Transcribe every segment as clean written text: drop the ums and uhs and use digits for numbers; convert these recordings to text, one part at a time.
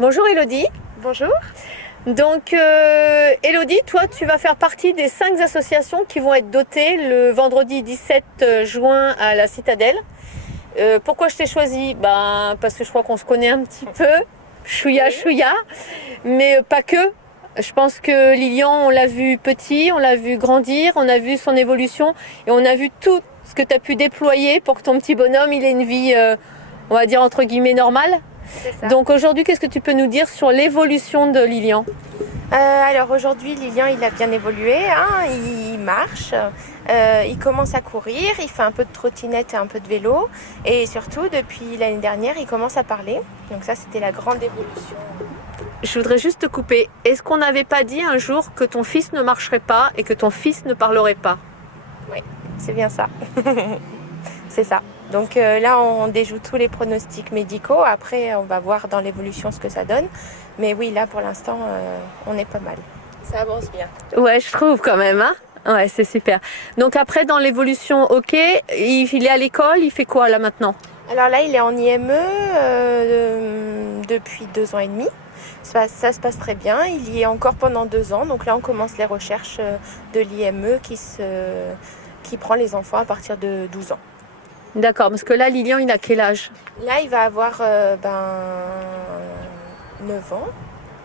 Bonjour Elodie. Bonjour. Donc Elodie, toi tu vas faire partie des 5 associations qui vont être dotées le vendredi 17 juin à la Citadelle. Pourquoi je t'ai choisi? Parce que je crois qu'on se connaît un petit peu, chouïa chouïa, mais pas que. Je pense que Lilian, on l'a vu petit, on l'a vu grandir, on a vu son évolution et on a vu tout ce que tu as pu déployer pour que ton petit bonhomme il ait une vie, on va dire entre guillemets normale. C'est ça. Donc aujourd'hui, qu'est-ce que tu peux nous dire sur l'évolution de Lilian? Alors aujourd'hui, Lilian, il a bien évolué, hein, il marche, il commence à courir, il fait un peu de trottinette et un peu de vélo. Et surtout, depuis l'année dernière, il commence à parler. Donc ça, c'était la grande évolution. Je voudrais juste te couper. Est-ce qu'on n'avait pas dit un jour que ton fils ne marcherait pas et que ton fils ne parlerait pas? Oui, c'est bien ça. C'est ça. Donc là, on déjoue tous les pronostics médicaux. Après, on va voir dans l'évolution ce que ça donne. Mais oui, là, pour l'instant, on est pas mal. Ça avance bien. Ouais, je trouve quand même, hein. Ouais, c'est super. Donc après, dans l'évolution, ok, il est à l'école, il fait quoi là maintenant? Alors là, il est en IME depuis 2 ans et demi. Ça se passe très bien. Il y est encore pendant 2 ans. Donc là, on commence les recherches de l'IME qui prend les enfants à partir de 12 ans. D'accord, parce que là, Lilian, il a quel âge? Là, il va avoir 9 ans.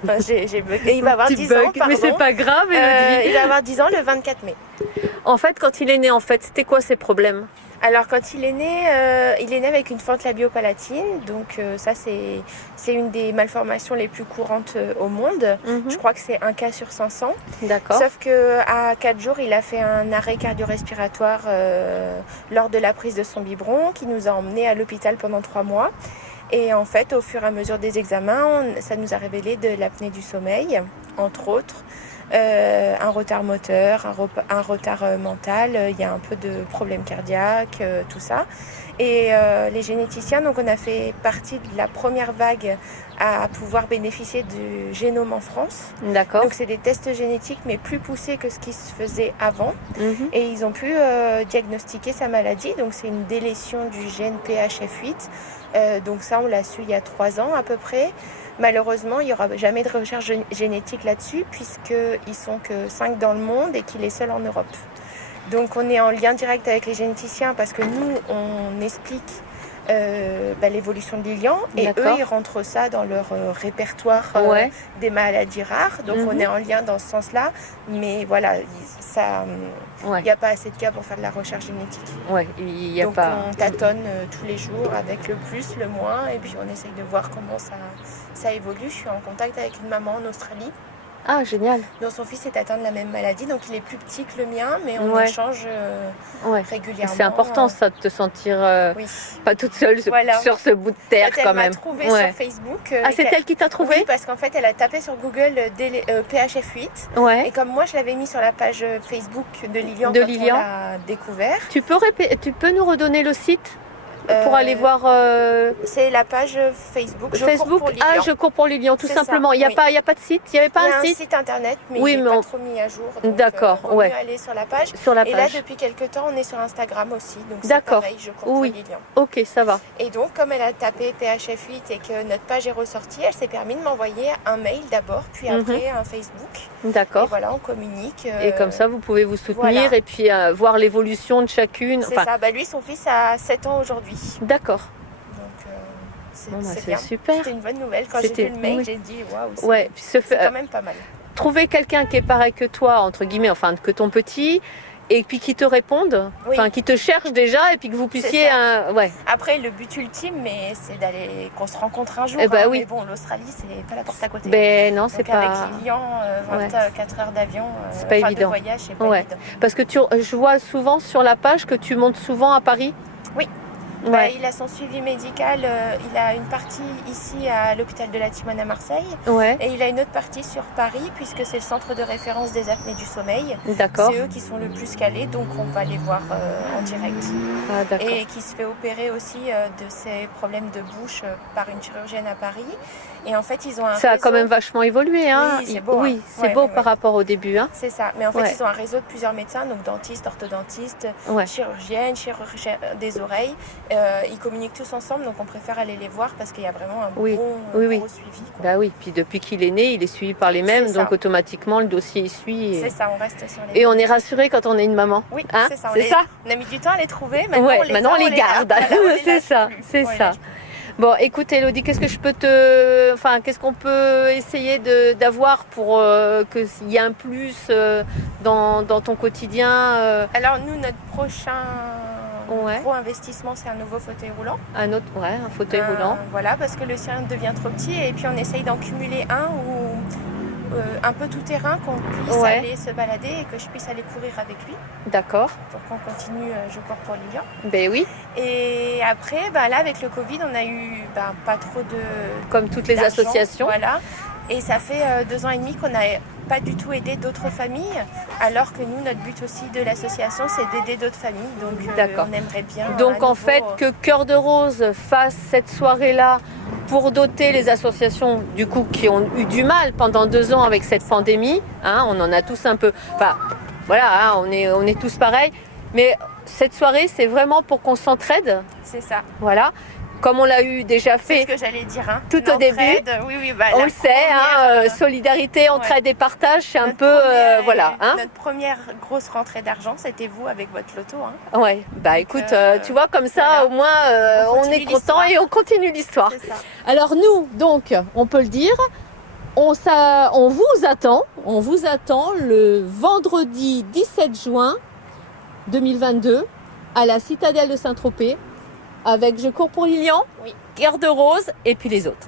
Enfin, il va avoir 10 ans, pardon. Mais c'est pas grave, Elodie. Il va avoir 10 ans le 24 mai. En fait, quand il est né, c'était quoi ses problèmes? Alors quand il est né avec une fente labiopalatine, donc ça c'est une des malformations les plus courantes au monde. Je crois que c'est 1 cas sur 500. D'accord. Sauf qu'à 4 jours, il a fait un arrêt cardio-respiratoire lors de la prise de son biberon qui nous a emmenés à l'hôpital pendant 3 mois. Et en fait, au fur et à mesure des examens, ça nous a révélé de l'apnée du sommeil, entre autres. Un retard moteur, un retard mental, il y a un peu de problèmes cardiaques, tout ça. Et les généticiens, donc on a fait partie de la première vague à pouvoir bénéficier du génome en France. D'accord. Donc c'est des tests génétiques mais plus poussés que ce qui se faisait avant. Et ils ont pu diagnostiquer sa maladie. Donc c'est une délétion du gène PHF8. Donc ça on l'a su il y a 3 ans à peu près. Malheureusement, il n'y aura jamais de recherche génétique là-dessus puisqu'ils sont que 5 dans le monde et qu'il est seul en Europe. Donc on est en lien direct avec les généticiens parce que nous, on explique l'évolution de Lilian et eux, ils rentrent ça dans leur répertoire des maladies rares. Donc on est en lien dans ce sens-là. Mais voilà, il n'y a pas assez de cas pour faire de la recherche génétique. Ouais, il y a donc pas... on tâtonne tous les jours avec le plus, le moins et puis on essaye de voir comment ça évolue. Je suis en contact avec une maman en Australie. Ah, génial. dont son fils est atteint de la même maladie, donc il est plus petit que le mien, mais on échange régulièrement. C'est important ça de te sentir pas toute seule sur ce bout de terre elle quand même. Elle m'a trouvée sur Facebook. C'est elle qui t'a trouvée? Oui, parce qu'en fait elle a tapé sur Google PHF8. Et comme moi je l'avais mis sur la page Facebook de Lilian quand on l'a découvert. Tu peux nous redonner le site pour aller voir c'est la page Facebook. Je cours pour Lilian, tout simplement. Il n'y a pas de site? Il n'y avait pas un site internet, mais il n'est pas trop mis à jour. D'accord, mieux aller sur la page. Et là, depuis quelques temps, on est sur Instagram aussi. Donc c'est pareil, je cours pour Lilian. Ok, ça va. Et donc, comme elle a tapé PHF8 et que notre page est ressortie, elle s'est permis de m'envoyer un mail d'abord, puis après un Facebook. D'accord. Et voilà, on communique. Et comme ça, vous pouvez vous soutenir et puis voir l'évolution de chacune. C'est ça. Lui, son fils a 7 ans aujourd'hui. D'accord. Donc, c'est super. C'était une bonne nouvelle. Quand j'ai vu le mail, j'ai dit waouh, c'est quand même pas mal. Trouver quelqu'un qui est pareil que toi, entre guillemets, enfin que ton petit, et puis qui te réponde, qui te cherche déjà, et puis que vous puissiez... Après, le but ultime, c'est qu'on se rencontre un jour. Mais bon, l'Australie, c'est pas la porte à côté. Ben non, c'est pas... Avec Lilian, 24 heures d'avion, c'est pas évident. De voyage, c'est pas évident. Parce que je vois souvent sur la page que tu montes souvent à Paris. Oui. Il a son suivi médical, il a une partie ici à l'hôpital de la Timone à Marseille et il a une autre partie sur Paris puisque c'est le centre de référence des apnées du sommeil. D'accord. C'est eux qui sont le plus calés, donc on va les voir en direct. Ah, d'accord. Et qui se fait opérer aussi de ses problèmes de bouche par une chirurgienne à Paris. Et en fait, ils ont un Ça a réseau... quand même vachement évolué. Hein. Oui, c'est beau. Oui, hein. c'est Ouais, beau ouais, par ouais. rapport au début. Hein. C'est ça. Mais en fait, Ouais. ils ont un réseau de plusieurs médecins, donc dentistes, orthodontistes, Ouais. chirurgiennes, chirurgiens des oreilles. Ils communiquent tous ensemble, donc on préfère aller les voir parce qu'il y a vraiment un Oui. bon Oui. gros suivi. Quoi. Bah oui, puis depuis qu'il est né, il est suivi par les mêmes, C'est donc ça. automatiquement le dossier est suivi. C'est ça, on reste sur les Et on mêmes. est rassuré quand on est une maman. Oui, Hein, c'est ça. c'est ça. On a mis du temps à les trouver, maintenant Ouais, on les maintenant a, on les garde. Voilà, on les C'est lâche ça, plus. c'est On les ça. lâche plus. Bon, écoute Elodie, qu'est-ce que je peux enfin, qu'est-ce qu'on peut essayer d'avoir pour qu'il y ait un plus dans ton quotidien Alors nous, notre prochain Ouais. gros investissement, c'est un nouveau fauteuil roulant. Un autre, ouais, un fauteuil roulant. Voilà, parce que le sien devient trop petit et puis on essaye d'en cumuler un ou un peu tout terrain, qu'on puisse Ouais. aller se balader et que je puisse aller courir avec lui D'accord. pour qu'on continue Je cours pour Lilian. Ben oui, Et après, là avec le Covid, on a eu pas trop de comme toutes les d'argent, associations. Voilà. Et ça fait 2 ans et demi qu'on n'a pas du tout aidé d'autres familles, alors que nous, notre but aussi de l'association, c'est d'aider d'autres familles. Donc D'accord. on aimerait bien. Donc à en nouveau, fait, que Cœur de Rose fasse cette soirée-là pour doter les associations du coup qui ont eu du mal pendant 2 ans avec cette pandémie, hein, on en a tous un peu, enfin voilà, hein, on est tous pareils, mais cette soirée c'est vraiment pour qu'on s'entraide, c'est ça. voilà, comme on l'a eu déjà C'est ce fait que j'allais dire. Hein. tout au début. Oui, on la le sait, hein, première, solidarité, entraide et partage, c'est un notre peu, première- voilà, hein. Notre première grosse rentrée d'argent, c'était vous avec votre loto. Hein. Ouais, bah écoute, tu vois comme ça voilà. au moins On on continue est content l'histoire. et on continue l'histoire. C'est ça. Alors nous, donc, on peut le dire, on vous attend le vendredi 17 juin 2022 à la Citadelle de Saint-Tropez avec Je cours pour Lilian, Oui. Cœur de Rose et puis les autres.